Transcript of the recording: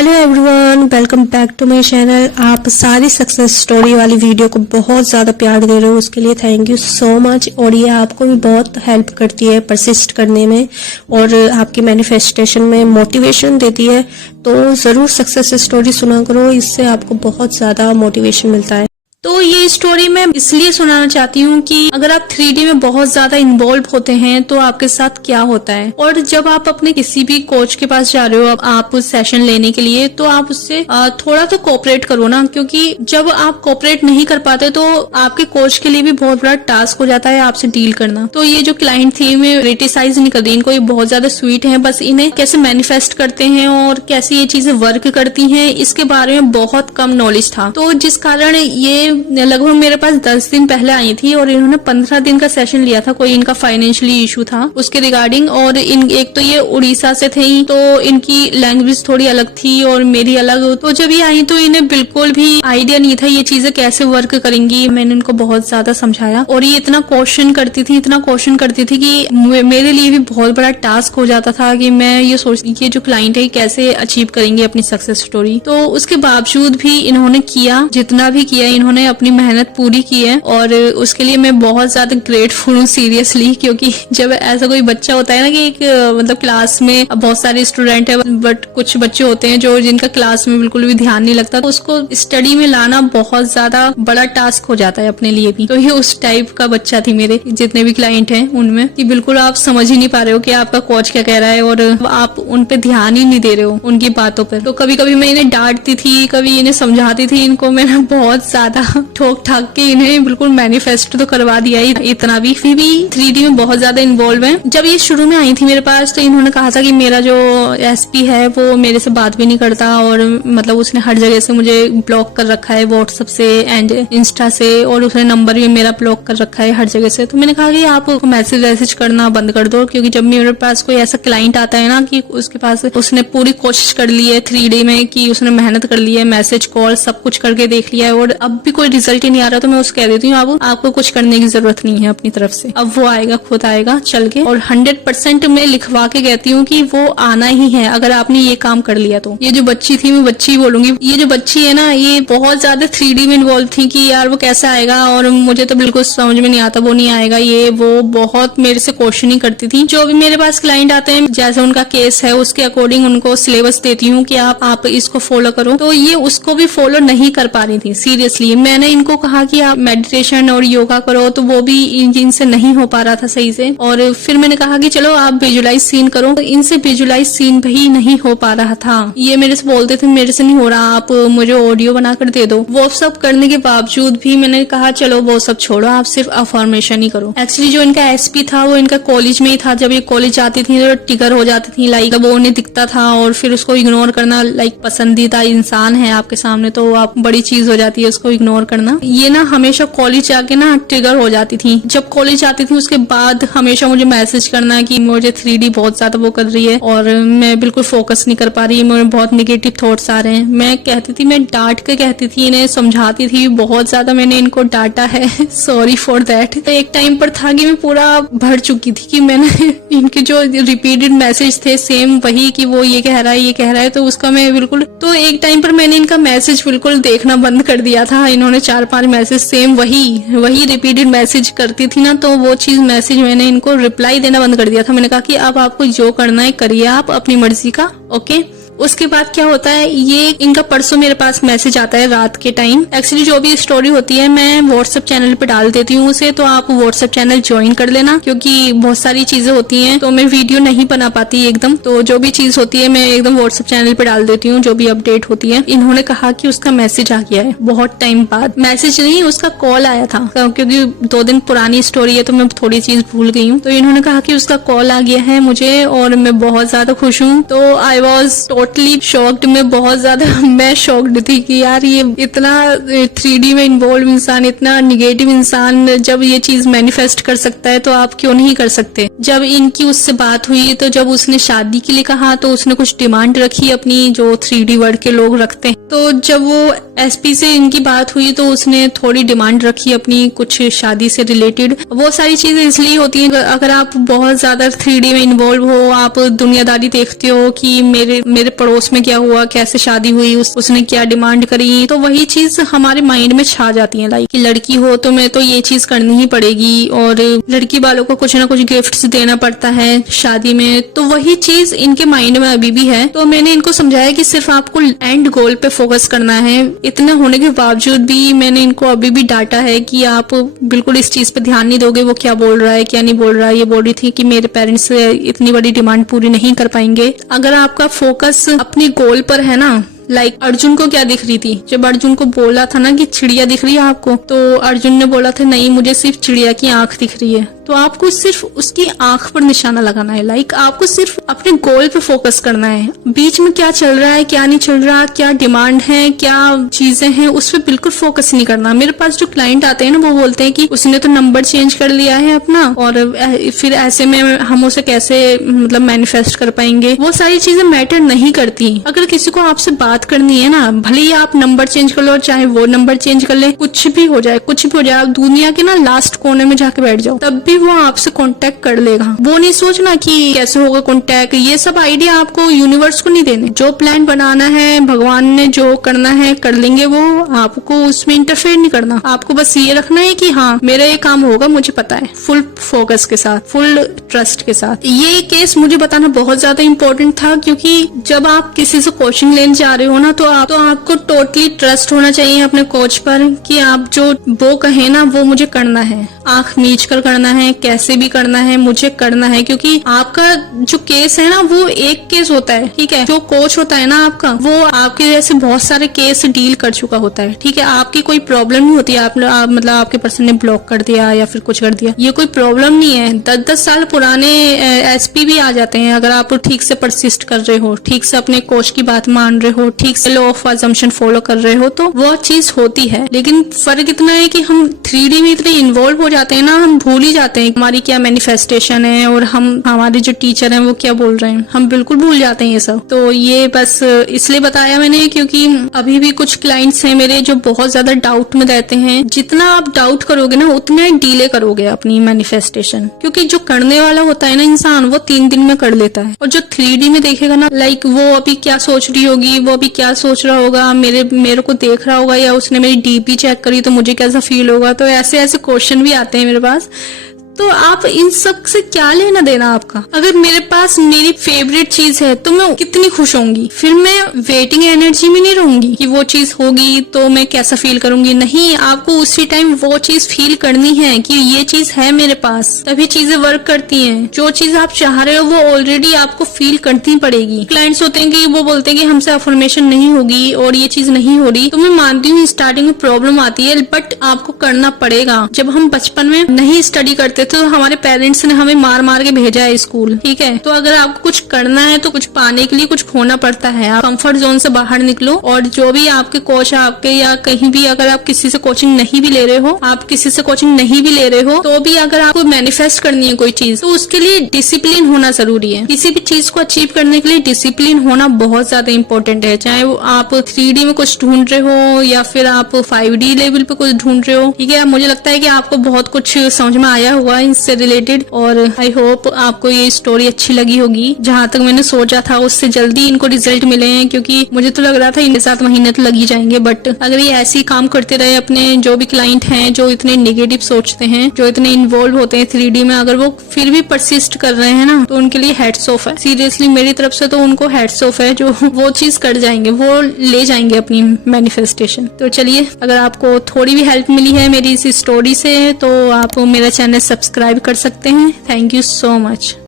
Hello everyone, welcome back to my channel. आप सारी success story वाली वीडियो को बहुत ज़्यादा प्यार दे रहे हो, उसके लिए थैंक यू सो मच। और ये आपको भी बहुत हेल्प करती है परसिस्ट करने में और आपकी मैनिफेस्टेशन में मोटिवेशन देती है। तो ज़रूर सक्सेस स्टोरी सुना करो, इससे आपको बहुत ज़्यादा मोटिवेशन मिलता है। तो ये स्टोरी मैं इसलिए सुनाना चाहती हूँ कि अगर आप 3D में बहुत ज्यादा इन्वॉल्व होते हैं तो आपके साथ क्या होता है। और जब आप अपने किसी भी कोच के पास जा रहे हो आप सेशन लेने के लिए, तो आप उससे थोड़ा तो कोऑपरेट करो ना, क्योंकि जब आप कोऑपरेट नहीं कर पाते तो आपके कोच के लिए भी बहुत बड़ा टास्क हो जाता है आपसे डील करना। तो ये जो क्लाइंट थी मैं क्रिटिसाइज नहीं कर रही, इनको ये बहुत ज्यादा स्वीट है, बस इन्हें कैसे मैनिफेस्ट करते हैं और कैसे ये चीजें वर्क करती हैं इसके बारे में बहुत कम नॉलेज था। तो जिस कारण ये लगभग मेरे पास 10 दिन पहले आई थी और इन्होंने 15 दिन का सेशन लिया था। कोई इनका फाइनेंशियली इशू था उसके रिगार्डिंग, और एक तो ये उड़ीसा से थे तो इनकी लैंग्वेज थोड़ी अलग थी और मेरी अलग। तो जब ये आई तो इन्हें बिल्कुल भी आइडिया नहीं था ये चीजें कैसे वर्क करेंगी। मैंने इनको बहुत ज्यादा समझाया और ये इतना क्वेश्चन करती थी कि मेरे लिए भी बहुत बड़ा टास्क हो जाता था कि मैं ये सोचती कि जो क्लाइंट है कैसे अचीव करेंगे अपनी सक्सेस स्टोरी। तो उसके बावजूद भी इन्होंने किया, जितना भी किया इन्होंने अपनी मेहनत पूरी की है और उसके लिए मैं बहुत ज्यादा ग्रेटफुल हूँ सीरियसली। क्योंकि जब ऐसा कोई बच्चा होता है ना कि एक मतलब क्लास में बहुत सारे स्टूडेंट है बट कुछ बच्चे होते हैं जो जिनका क्लास में बिल्कुल भी ध्यान नहीं लगता, तो उसको स्टडी में लाना बहुत ज्यादा बड़ा टास्क हो जाता है अपने लिए भी। तो ये उस टाइप का बच्चा थी मेरे जितने भी क्लाइंट हैं उनमें, कि बिल्कुल आप समझ ही नहीं पा रहे हो कि आपका कोच क्या कह रहा है और आप उन पे ध्यान ही नहीं दे रहे हो उनकी बातों पर। तो कभी कभी मैं इन्हें डांटती थी, कभी इन्हें समझाती थी। इनको मैंने बहुत ज्यादा ठोक ठाक के इन्हें बिल्कुल मैनिफेस्ट तो करवा दिया ही, इतना भी। फिर भी 3D में बहुत ज्यादा इन्वॉल्व है। जब ये शुरू में आई थी मेरे पास तो इन्होंने कहा था कि मेरा जो SP है वो मेरे से बात भी नहीं करता और मतलब उसने हर जगह से मुझे ब्लॉक कर रखा है, व्हाट्सएप से एंड इंस्टा से, और उसने नंबर भी मेरा ब्लॉक कर रखा है हर जगह से। तो मैंने कहा कि आप मैसेज करना बंद कर दो, क्योंकि जब मेरे पास कोई ऐसा क्लाइंट आता है ना कि उसके पास उसने पूरी कोशिश कर ली है 3D में, कि उसने मेहनत कर ली है, मैसेज कॉल सब कुछ करके देख लिया है और अब भी कोई रिजल्ट ही नहीं आ रहा, तो मैं उसको कह देती हूँ अब आपको कुछ करने की जरूरत नहीं है अपनी तरफ से, अब वो आएगा, खुद आएगा चल के। और 100% मैं लिखवा के कहती हूँ कि वो आना ही है अगर आपने ये काम कर लिया तो। ये जो बच्ची थी, मैं बच्ची बोलूंगी, ये जो बच्ची है ना ये बहुत ज्यादा 3D में इन्वॉल्व थी कि यार वो कैसे आएगा और मुझे तो बिल्कुल समझ में नहीं आता, वो नहीं आएगा, ये वो बहुत मेरे से क्वेश्चन ही करती थी। जो भी मेरे पास क्लाइंट आते हैं जैसे उनका केस है उसके अकॉर्डिंग उनको सिलेबस देती हूँ कि आप इसको फॉलो करो, तो ये उसको भी फॉलो नहीं कर पा रही थी सीरियसली। मैंने इनको कहा कि आप मेडिटेशन और योगा करो तो वो भी इनसे नहीं हो पा रहा था सही से। और फिर मैंने कहा कि चलो आप विजुअलाइज सीन करो, तो इनसे विजुअलाइज सीन भी नहीं हो पा रहा था। ये मेरे से बोलते थे मेरे से नहीं हो रहा, आप मुझे ऑडियो बनाकर दे दो। वो सब करने के बावजूद भी मैंने कहा चलो वो सब छोड़ो, आप सिर्फ अफर्मेशन ही करो। एक्चुअली जो इनका SP था वो इनका कॉलेज में ही था। जब ये कॉलेज जाती थी तो टिगर हो जाती थी, लाइक वो उन्हें दिखता था और फिर उसको इग्नोर करना, लाइक पसंदीदा इंसान है आपके सामने तो आप बड़ी चीज हो जाती है उसको इग्नोर करना। ये ना हमेशा कॉलेज जाके ना ट्रिगर हो जाती थी। जब कॉलेज आती थी उसके बाद हमेशा मुझे मैसेज करना कि मुझे 3D बहुत ज्यादा वो कर रही है और मैं बिल्कुल फोकस नहीं कर पा रही, मुझे बहुत निगेटिव थॉट्स आ रहे हैं। मैं कहती थी, मैं डांट के कहती थी, इन्हें समझाती थी, बहुत ज्यादा मैंने इनको डांटा है सॉरी फॉर दैट। एक टाइम पर था कि मैं पूरा भर चुकी थी कि मैंने इनके जो रिपीटेड मैसेज थे सेम वही कि वो ये कह रहा है तो उसका मैं बिल्कुल, तो एक टाइम पर मैंने इनका मैसेज बिल्कुल देखना बंद कर दिया था। इन्होंने 4-5 मैसेज सेम वही रिपीटेड मैसेज करती थी ना, तो वो चीज मैसेज मैंने इनको रिप्लाई देना बंद कर दिया था। मैंने कहा कि अब आपको जो करना है करिए आप अपनी मर्जी का, ओके। उसके बाद क्या होता है, ये इनका परसों मेरे पास मैसेज आता है रात के टाइम। एक्चुअली जो भी स्टोरी होती है मैं व्हाट्सएप चैनल पे डाल देती हूँ उसे, तो आप व्हाट्सएप चैनल ज्वाइन कर लेना, क्योंकि बहुत सारी चीजें होती हैं तो मैं वीडियो नहीं बना पाती एकदम। तो जो भी चीज होती है मैं एकदम व्हाट्सएप चैनल पे डाल देती हूँ, जो भी अपडेट होती है। इन्होंने कहा कि उसका मैसेज आ गया है बहुत टाइम बाद, मैसेज नहीं उसका कॉल आया था, क्योंकि 2 दिन पुरानी स्टोरी है तो मैं थोड़ी चीज भूल गई हूँ। तो इन्होंने कहा कि उसका कॉल आ गया है मुझे और मैं बहुत ज्यादा खुश हूँ। तो आई वॉज टोटली शॉक्ड, मैं बहुत ज्यादा मैं शॉक्ड थी कि यार ये इतना 3D में इन्वॉल्व इंसान, इतना निगेटिव इंसान जब ये चीज मैनिफेस्ट कर सकता है तो आप क्यों नहीं कर सकते। जब इनकी उससे बात हुई तो जब उसने शादी के लिए कहा तो उसने कुछ डिमांड रखी अपनी, जो 3D वर्ल्ड के लोग रखते हैं। तो जब वो एसपी से इनकी बात हुई तो उसने थोड़ी डिमांड रखी अपनी कुछ शादी से रिलेटेड। वो सारी चीजें इसलिए होती हैं अगर आप बहुत ज्यादा 3D में इन्वॉल्व हो, आप दुनियादारी देखते हो कि मेरे पड़ोस में क्या हुआ, कैसे शादी हुई, उसने क्या डिमांड करी, तो वही चीज हमारे माइंड में छा जाती है। लाइक कि लड़की हो तो मैं तो ये चीज करनी ही पड़ेगी, और लड़की वालों को कुछ ना कुछ गिफ्ट्स देना पड़ता है शादी में, तो वही चीज इनके माइंड में अभी भी है। तो मैंने इनको समझाया कि सिर्फ आपको एंड गोल पे फोकस करना है। इतना होने के बावजूद भी मैंने इनको अभी भी डांटा है कि आप बिल्कुल इस चीज पे ध्यान नहीं दोगे, वो क्या बोल रहा है क्या नहीं बोल रहा है। ये बोल रही थी कि मेरे पेरेंट्स इतनी बड़ी डिमांड पूरी नहीं कर पाएंगे। अगर आपका फोकस अपनी गोल पर है ना, लाइक अर्जुन को क्या दिख रही थी, जब अर्जुन को बोला था ना कि चिड़िया दिख रही है आपको, तो अर्जुन ने बोला था नहीं मुझे सिर्फ चिड़िया की आंख दिख रही है। तो आपको सिर्फ उसकी आंख पर निशाना लगाना है। लाइक आपको सिर्फ अपने गोल पे फोकस करना है। बीच में क्या चल रहा है क्या नहीं चल रहा, क्या डिमांड है क्या चीजें हैं, उस पर बिल्कुल फोकस नहीं करना। मेरे पास जो क्लाइंट आते हैं ना वो बोलते हैं कि उसने तो नंबर चेंज कर लिया है अपना, और फिर ऐसे में हम उसे कैसे मतलब मैनिफेस्ट कर पाएंगे। वो सारी चीजें मैटर नहीं करती। अगर किसी को आपसे बात करनी है ना, भले ही आप नंबर चेंज कर लो, चाहे वो नंबर चेंज कर ले, कुछ भी हो जाए आप दुनिया के ना लास्ट कोने में जाके बैठ जाओ, तब भी वो आपसे कांटेक्ट कर लेगा। वो नहीं सोचना कि कैसे होगा कांटेक्ट, ये सब आइडिया आपको यूनिवर्स को नहीं देने। जो प्लान बनाना है, भगवान ने जो करना है कर लेंगे, वो आपको उसमें इंटरफेयर नहीं करना। आपको बस ये रखना है कि हाँ मेरा ये काम होगा, मुझे पता है, फुल फोकस के साथ, फुल ट्रस्ट के साथ। ये केस मुझे बताना बहुत ज्यादा इंपॉर्टेंट था, क्योंकि जब आप किसी से कोचिंग लेने जा रहे हो ना, तो आपको टोटली ट्रस्ट होना चाहिए अपने कोच पर कि आप जो वो कहे ना वो मुझे करना है, आंख मीच कर करना है, कैसे भी करना है, मुझे करना है। क्योंकि आपका जो केस है ना वो एक केस होता है, ठीक है। जो कोच होता है ना आपका, वो आपके जैसे बहुत सारे केस डील कर चुका होता है, ठीक है। आपकी कोई प्रॉब्लम नहीं होती, मतलब आपके पर्सन ने ब्लॉक कर दिया या फिर कुछ कर दिया, ये कोई प्रॉब्लम नहीं है। 10-10 साल पुराने एसपी भी आ जाते हैं अगर आप ठीक से परसिस्ट कर रहे हो, ठीक से अपने कोच की बात मान रहे हो, ठीक से लॉ ऑफ अजम्पशन फॉलो कर रहे हो, तो वो चीज होती है। लेकिन फर्क इतना है कि हम 3D में इतने इन्वॉल्व हो जाते हैं ना, हम भूल ही जाते हैं हमारी क्या मैनिफेस्टेशन है और हमारे जो टीचर हैं वो क्या बोल रहे हैं, हम बिल्कुल भूल जाते हैं ये सब। तो ये बस इसलिए बताया मैंने क्योंकि अभी भी कुछ क्लाइंट्स हैं मेरे जो बहुत ज्यादा डाउट में रहते हैं। जितना आप डाउट करोगे ना उतना ही डिले करोगे अपनी मैनिफेस्टेशन, क्योंकि जो करने वाला होता है ना इंसान, वो 3 दिन में कर लेता है। और जो 3D में देखेगा ना, लाइक वो अभी क्या सोच रही होगी, वो अभी क्या सोच रहा होगा, मेरे को देख रहा होगा, या उसने मेरी डीपी चेक करी तो मुझे कैसा फील होगा। तो ऐसे क्वेश्चन भी आते हैं मेरे पास। तो आप इन सब से क्या लेना देना आपका। अगर मेरे पास मेरी फेवरेट चीज है तो मैं कितनी खुश होंगी, फिर मैं वेटिंग एनर्जी में नहीं रहूंगी कि वो चीज होगी तो मैं कैसा फील करूंगी। नहीं, आपको उसी टाइम वो चीज फील करनी है कि ये चीज है मेरे पास, तभी चीजें वर्क करती हैं। जो चीज आप चाह रहे हो वो ऑलरेडी आपको फील करनी पड़ेगी। क्लाइंट्स होते हैं कि वो बोलते हैं कि हमसे अफर्मेशन नहीं होगी और ये चीज नहीं हो रही, तो मैं मानती हूँ स्टार्टिंग में प्रॉब्लम आती है, बट आपको करना पड़ेगा। जब हम बचपन में नहीं स्टडी करते तो हमारे पेरेंट्स ने हमें मार मार के भेजा है स्कूल, ठीक है। तो अगर आपको कुछ करना है तो कुछ पाने के लिए कुछ खोना पड़ता है। आप कंफर्ट जोन से बाहर निकलो, और जो भी आपके कोच आपके, या कहीं भी अगर आप किसी से कोचिंग नहीं भी ले रहे हो, आप किसी से कोचिंग नहीं भी ले रहे हो, तो भी अगर आपको मैनिफेस्ट करनी है कोई चीज, तो उसके लिए डिसिप्लिन होना जरूरी है। किसी भी चीज को अचीव करने के लिए डिसिप्लिन होना बहुत ज्यादा इंपॉर्टेंट है। चाहे वो आप 3D में कुछ ढूंढ रहे हो या फिर आप 5D लेवल पे कुछ ढूंढ रहे हो, ठीक है। मुझे लगता है कि आपको बहुत कुछ समझ में आया हुआ इससे रिलेटेड, और आई होप आपको ये स्टोरी अच्छी लगी होगी। जहां तक मैंने सोचा था उससे जल्दी इनको रिजल्ट मिले हैं, क्योंकि मुझे तो लग रहा था 7 महीने तो लग ही जाएंगे। बट अगर ये ऐसे ही काम करते रहे, अपने जो भी क्लाइंट हैं जो इतने नेगेटिव सोचते हैं, जो इतने इन्वॉल्व होते हैं 3D में, अगर वो फिर भी परसिस्ट कर रहे हैं ना, तो उनके लिए हेड्स ऑफ है। सीरियसली मेरी तरफ से तो उनको हेड्स ऑफ है, जो वो चीज कर जाएंगे, वो ले जाएंगे अपनी मैनिफेस्टेशन। तो चलिए, अगर आपको थोड़ी भी हेल्प मिली है मेरी इस स्टोरी से, तो आप मेरा चैनल सब्सक्राइब कर सकते हैं। Thank you so much.